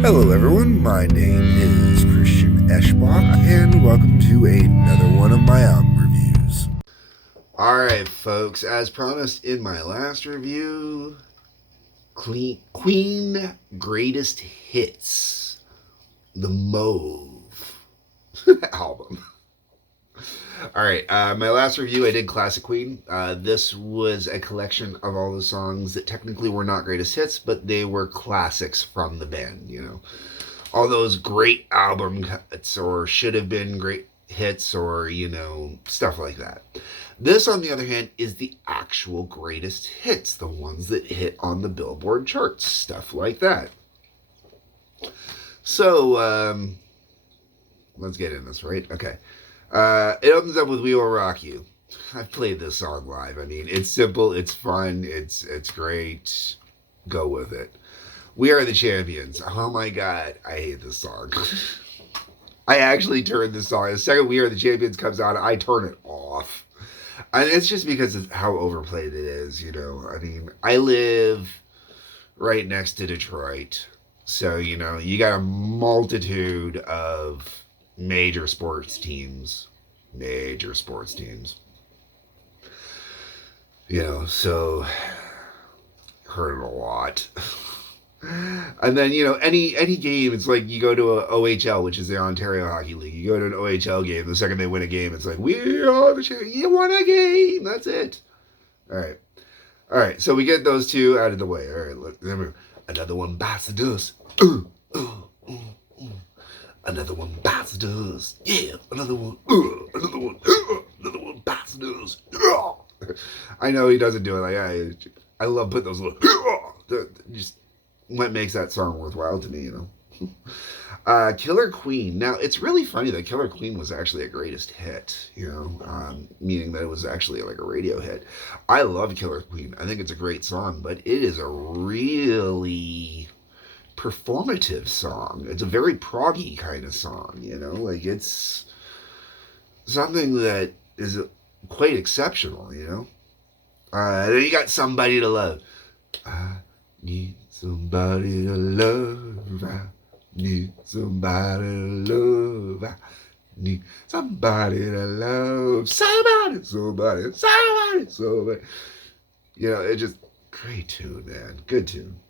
Hello, everyone. My name is Christian Eschbach, and welcome to another one of my album reviews. Alright, folks, as promised in my last review, Queen Greatest Hits, the Mauve album. Alright, my last review I did Classic Queen. This was a collection of all the songs that technically were not greatest hits, but they were classics from the band, you know. All those great album cuts or should have been great hits or, you know, stuff like that. This, on the other hand, is the actual greatest hits, the ones that hit on the Billboard charts, stuff like that. So, let's get in this, right? Okay. It opens up with We Will Rock You. I've played this song live. I mean, it's simple, it's fun, it's great. Go with it. We Are the Champions. Oh my god, I hate this song. I actually turn this song. The second We Are the Champions comes on, I turn it off. And it's just because of how overplayed it is, you know. I mean, I live right next to Detroit. So, you know, you got a multitude of major sports teams. Major sports teams. You know, so heard it a lot. And then, you know, any game, it's like you go to a OHL, which is the Ontario Hockey League. You go to an OHL game, the second they win a game, it's like, we are the champions. You won a game. That's it. All right. So we get those two out of the way. All right. Remember, another one bites the dust. Another one bites the dust. Yeah. Another one bites the dust. I know he doesn't do it. Like I love putting those little just what makes that song worthwhile to me, you know. Killer Queen. Now, it's really funny that Killer Queen was actually a greatest hit, you know, meaning that it was actually like a radio hit. I love Killer Queen. I think it's a great song, but it is a really performative song. It's a very proggy kind of song, you know, like it's something that is quite exceptional, you know. Then you got Somebody to Love. I need somebody to love. I need somebody to love. I need somebody to love. Somebody. You know, it's just great tune, man. Good tune.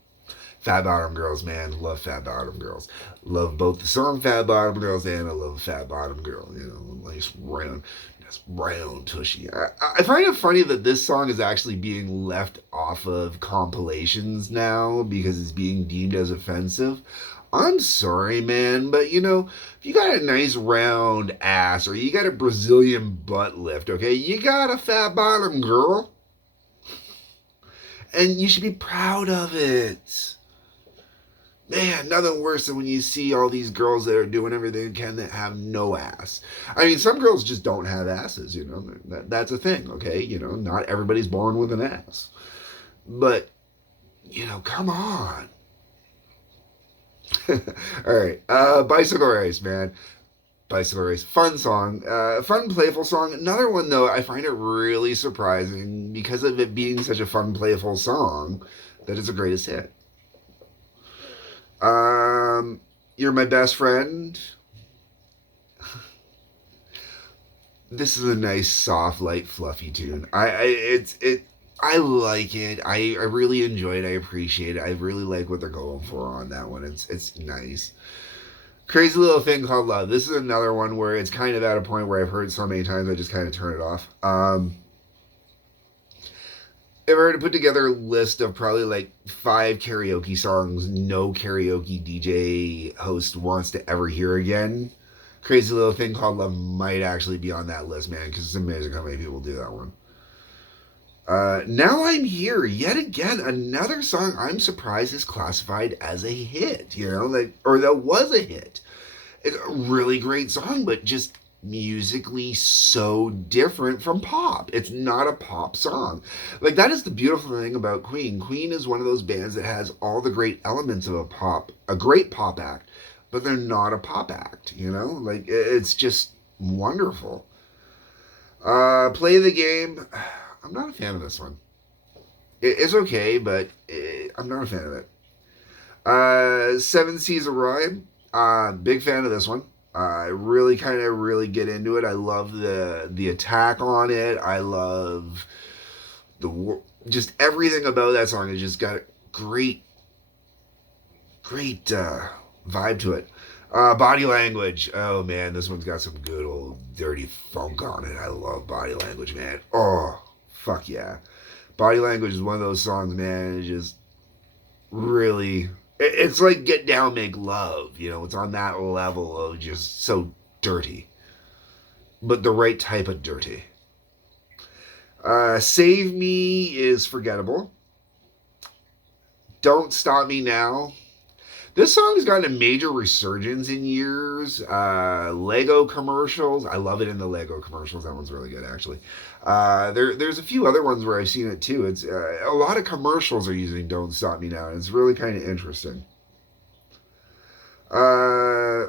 Fat Bottom Girls, man. Love Fat Bottom Girls. Love both the song Fat Bottom Girls and I love Fat Bottom Girl. You know, nice round tushy. I find it funny that this song is actually being left off of compilations now because it's being deemed as offensive. I'm sorry, man, but you know, if you got a nice round ass or you got a Brazilian butt lift, okay, you got a fat bottom, girl. And you should be proud of it. Man, nothing worse than when you see all these girls that are doing everything they can that have no ass. I mean, some girls just don't have asses, you know. That's a thing, okay? You know, not everybody's born with an ass. But, you know, come on. All right. Bicycle Race, man. Bicycle Race. Fun song. Fun, playful song. Another one, though, I find it really surprising because of it being such a fun, playful song that it's the greatest hit. You're My Best Friend. This is a nice, soft, light, fluffy tune. I like it. I really enjoy it. I appreciate it. I really like what they're going for on that one. It's nice. Crazy Little Thing Called Love. This is another one where it's kind of at a point where I've heard so many times I just kind of turn it off. If I were to put together a list of probably like 5 karaoke songs no karaoke DJ host wants to ever hear again, Crazy Little Thing Called Love might actually be on that list, man, because it's amazing how many people do that one. Now I'm Here, yet again, another song I'm surprised is classified as a hit, you know, like, or that was a hit. It's a really great song, but just musically so different from pop. It's not a pop song. Like, that is the beautiful thing about Queen. Queen is one of those bands that has all the great elements of a great pop act, but they're not a pop act, you know? Like, it's just wonderful. Play the Game. I'm not a fan of this one. It's okay, but I'm not a fan of it. Seven Seas of Rhyme. Big fan of this one. I really kind of really get into it. I love the attack on it. I love just everything about that song. It just got a great vibe to it. Body Language. Oh man, this one's got some good old dirty funk on it. I love Body Language, man. Oh fuck yeah. Body Language is one of those songs, man. It just really, it's like Get Down, Make Love. You know, it's on that level of just so dirty, but the right type of dirty. Save Me is forgettable. Don't Stop Me Now. This song's gotten a major resurgence in years. Lego commercials. I love it in the Lego commercials. That one's really good, actually. There's a few other ones where I've seen it too. It's a lot of commercials are using "Don't Stop Me Now," and it's really kind of interesting. Uh,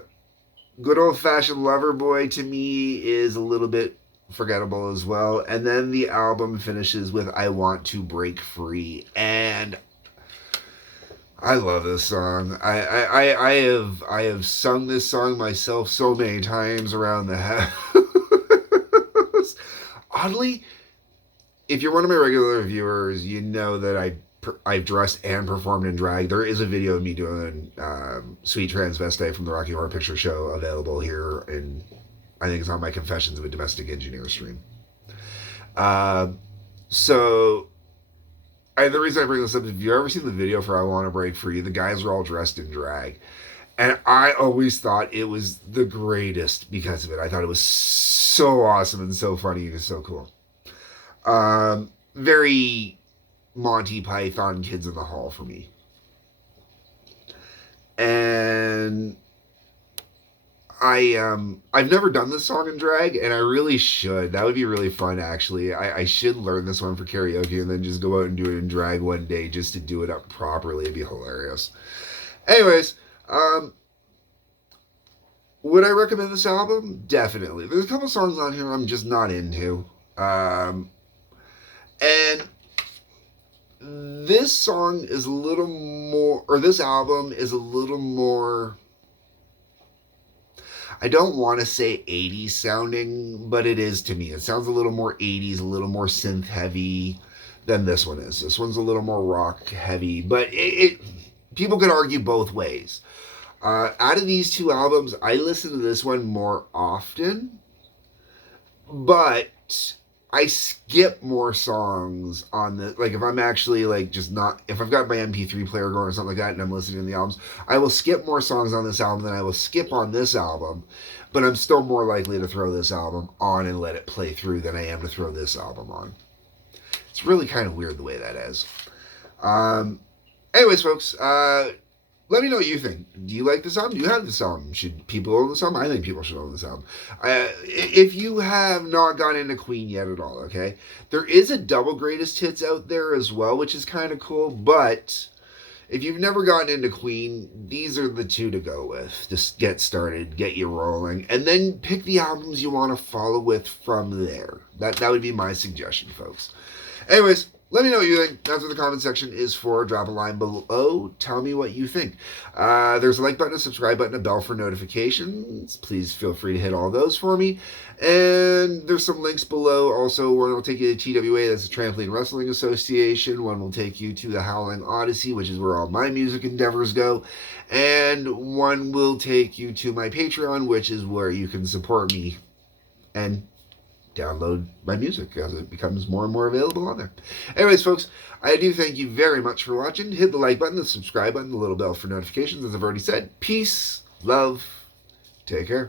Good Old Fashioned Lover Boy to me is a little bit forgettable as well. And then the album finishes with "I Want to Break Free," and I love this song. I have sung this song myself so many times around the house. Oddly, if you're one of my regular viewers, you know that I've dressed and performed in drag. There is a video of me doing Sweet Transvestite from the Rocky Horror Picture Show available here, and I think it's on my Confessions of a Domestic Engineer stream. Uh, so the reason I bring this up is if you've ever seen the video for "I Want to Break Free," the guys are all dressed in drag. And I always thought it was the greatest because of it. I thought it was so awesome and so funny and so cool. Very Monty Python Kids in the Hall for me. And I've never done this song in drag, and I really should. That would be really fun, actually. I should learn this one for karaoke and then just go out and do it in drag one day just to do it up properly. It'd be hilarious. Anyways, would I recommend this album? Definitely. There's a couple songs on here I'm just not into. And this song is a little more, or this album is a little more, I don't want to say 80s sounding, but it is to me. It sounds a little more 80s, a little more synth heavy than this one is. This one's a little more rock heavy, but people could argue both ways. Out of these two albums, I listen to this one more often, but I skip more songs on the, like if I'm actually like just not, if I've got my MP3 player going or something like that and I'm listening to the albums, I will skip more songs on this album than I will skip on this album, but I'm still more likely to throw this album on and let it play through than I am to throw this album on. It's really kind of weird the way that is. Anyways, folks, let me know what you think. Do you like this album? Do you have this album? Should people own this album? I think people should own this album. If you have not gone into Queen yet at all, okay? There is a double greatest hits out there as well, which is kind of cool. But if you've never gotten into Queen, these are the two to go with. Just get started, get you rolling, and then pick the albums you want to follow with from there. That would be my suggestion, folks. Anyways, let me know what you think. That's what the comment section is for. Drop a line below. Tell me what you think. There's a like button, a subscribe button, a bell for notifications. Please feel free to hit all those for me. And there's some links below. Also, one will take you to TWA, that's the Trampoline Wrestling Association. One will take you to the Howling Odyssey, which is where all my music endeavors go. And one will take you to my Patreon, which is where you can support me and download my music as it becomes more and more available on there. Anyways, folks, I do thank you very much for watching. Hit the like button, the subscribe button, the little bell for notifications, as I've already said. Peace, love, take care.